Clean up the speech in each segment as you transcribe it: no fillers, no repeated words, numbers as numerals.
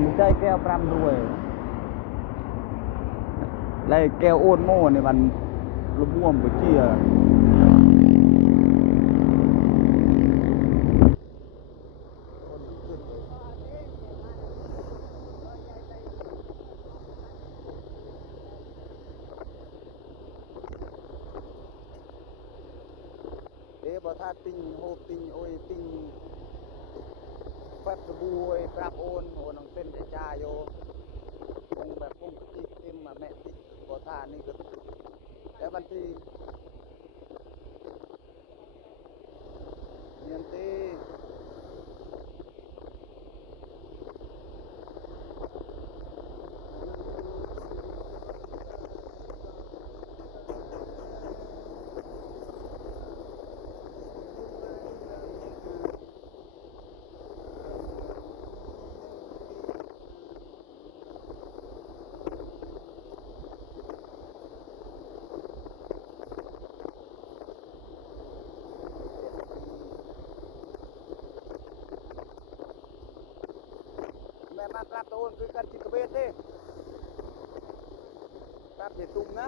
นใจแก้วปรำด้วยไล่แก้วโอนโม่เนี่ยมันระม่วมไปเชี่ยบอท่าติงโฮติงโอ้ยติงแฟบสบู่ไอ้ปราบโอนโอนน้องเต้นไอ้จ้าโยคงแบบคงติดเต็มมาแม่ติดบอท่านี่ก็แต่บางทีเนียนตีมันปรับตัวคือการจิตเวทดิปรับเดี๋ยวตุ้มนะ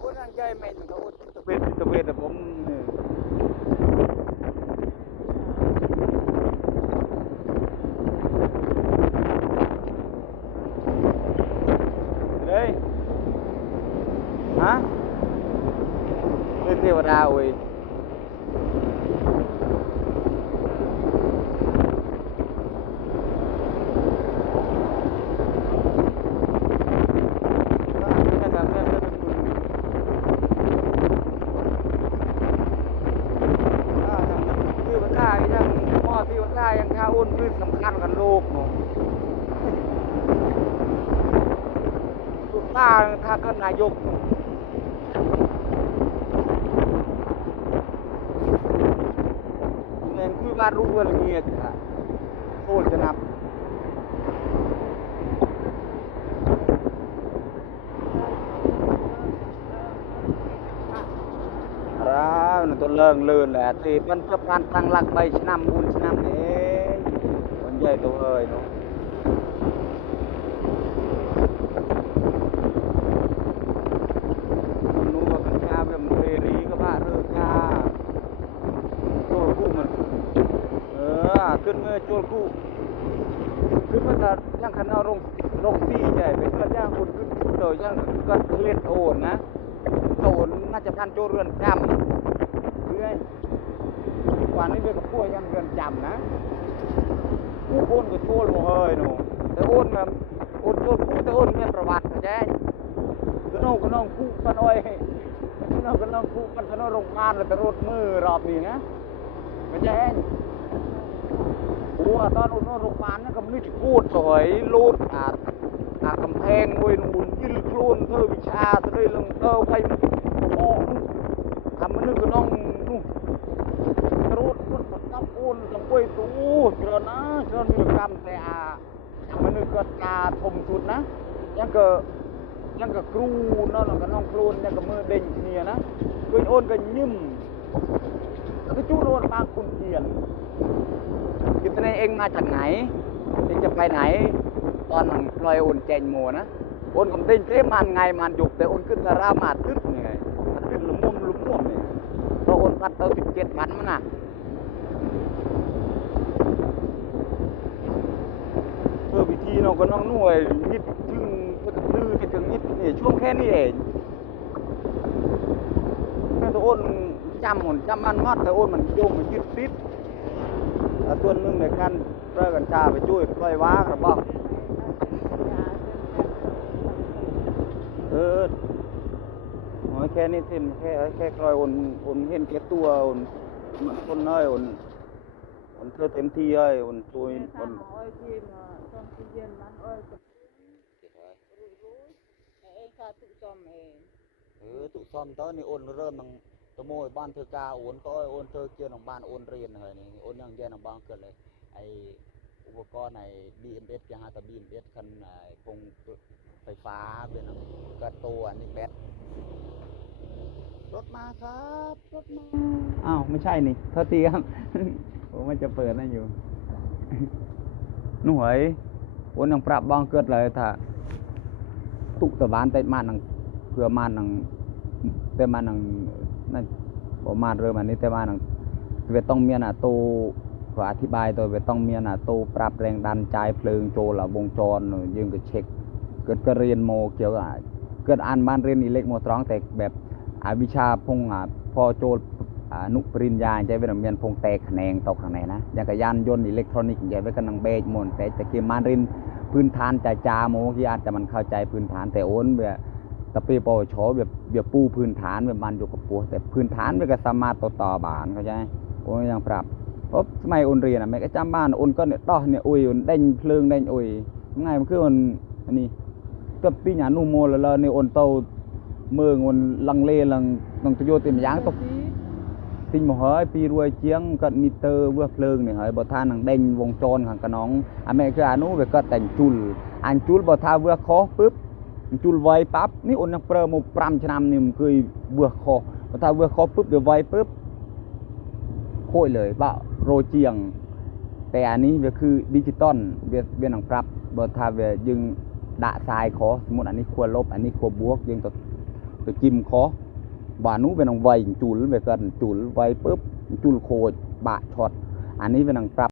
คนนั่งใจแม่นเขาจิตเวทแต่ผมเลยฮะเลยเทวดาเว้ยยังข้าอ้นพืชสำคัญกันโลกเนาะสุดท้ายถ้าก็นายกเงินคือการรู้ว่าเงียบค่ะโคตรจะนับตัวเลิงเลื่อนแหละที่มันประมาณตั้งหลักใบชนำบุญชนำเองมันใหญ่ตัวเอ้ยเนาะมันนู้ว่ากัญชาแบบเสรีก็บ้าเรื่องชาโจลกู้มันขึ้นเมื่อโจลกู้ขึ้นมาจากย่างขันเอาลงซี่ใหญ่เป็นเพื่อนย่างคนขึ้นโดยย่างก็เล่นโอนนะโอนน่าจะพันโจเรือนจำกว่านี้เป็นกับพวกยังเกินจำนะผู้โอนก็โชว์ลงเฮ้ยหนูแต่โอนแบบโอนโชว์ผู้แต่โอนเมียประวัติเข้าใจก็น้องผู้ปนอ้อยก็น้องผู้ปนโรงงานเลยแต่รถมือรอบนี้นะเข้าใจโอ้ตอนโอนโรงงานนั่นก็ไม่ได้พูดสวยรูดกำแพงมวยนุ่นยืดครูนเธอวิชาเธอเลยลงไปมองทำมันนึกก็น้องนู่กับโอนลงไปตู้เจอนะเจอมีกรรมแต่ทำมันนึกก็ตาทมสุดนะยังก็ครูนั่นก็น้องครูนยังก็มือเด้งเนี่ยนะคุยโอนก็ยิ้มแล้วก็จู้โอนบางคุณเกียนคิดตัวเองมาจากไหนเองจะไปไหนตอนมันปล่อยโอนแจงโมนะโอนกับเด้งเต้มันไงมันหยุกแต่โอนขึ้นกระรามาตึ๊ดไงตึ๊ดลุ่มเนี่ยเพราะโอนพัดเติม17 วันมั้งอ่ะวิธีน้องก็น้องหน่วยนิดถึงดื้อถึงนิดนี่ช่วงแค่นี้เองแม่ตัวอ้นจำมันมัดแต่อ้นมันโยงมันยึดติดตัวนึงในการเลิกกันชาไปช่วยปล่อยว้างหรือเปล่าแค่นี้สิ้นแค่คอยอ่นเห็นแค่ตัวอ่นน้อยอ่นเธอเต็มที่เลยอ่นตัวอ่นตุซ่อมตอนนี้โอนเริ่มมันตะโมยบ้านเธอกาโอนก็โอนเธอเกี่ยวกับบ้านโอนเรียนอะไรนี่โอนยังแย่นบ้านเกิดเลยไออุปกรณ์ใน BMS ยังหาแต่ BMS คันคงไฟฟ้าเป็นกระตัวนี่แบต รถมาครับรถมาอ้าวไม่ใช่นี่โทษทีครับ ผมมันจะเปิดนั่นอยู่ นู่นเหรอวันยังปรับบองเกิดเลยถ้าตุกตะบานเตะมานังเพื่อมานังเตะมานังนั่นผมมาเริ่มอันนี้เตะมานังเวทต้องมีน่ะตูขออธิบายตัวเวทต้องมีน่ะตูปรับแรงดันใจเพลิงโจละวงจรยืนก็เช็คเกิดก็เรียนโมเกี่ยวกับเกิดอ่านบ้านเรียนอิเล็กโมตรองแต่แบบวิชาพงพอโจนุปริญญาใจเป็นเรียนพงแตกแขนงตกข้างในนะอย่างกับยานยนต์อิเล็กทรอนิกส์ใจไว้กำลังเบรกมนแต่เกี่ยมาเรียนพื้นฐานจาโมที่อาจจะมันเข้าใจพื้นฐานแต่โอนแบบตะปีปอชอแบบปูพื้นฐานแบบมันอยู่กับปูแต่พื้นฐานมันก็สามารถต่อบานเข้าใจโอ้ยยังปรับเพราะสมัยโอนเรียนไม่ก็จำบ้านโอนก็เนี่ยต่อเนี่ยอุ้ยโอนเด้งเพลิงเด้งอุ้ยง่ายมันคืออันนี้ก็ปีหยานูโมแล้วเนี่ยโอนเตาเมืองโอนลังเลลังตะโยเต็มยางตกสิ่งมหัยปีรวยเชียงก็มีเตอร์เวือกเพลิงเนี่ยเฮ้ยบ่ท่านังเด้งวงจรของกระน้องอเมริกาโน่ไปก็แต่งจุลอันจุลบ่ท่าเวือกคอปึ๊บจุลไวปั๊บนี่โอนยังเปรโมปรำชนำนี่มันคือเวือกคอบ่ท่าเวือกคอปึ๊บเดี๋ยวไวปึ๊บโค่อยเลยบ่โรเจียงแต่อันนี้ก็คือดิจิตอลเวียนหนังปรับบ่ท่าเวยึงดะทรายคอสมมุติอันนี้ขั้วลบอันนี้ขั้วบวกยึงตัวจิ้มคอบานูเป็นหนังไวจุลไปกันจุลไวปึ๊บจุลโคบะช็อตอันนี้เป็นหนังปรับ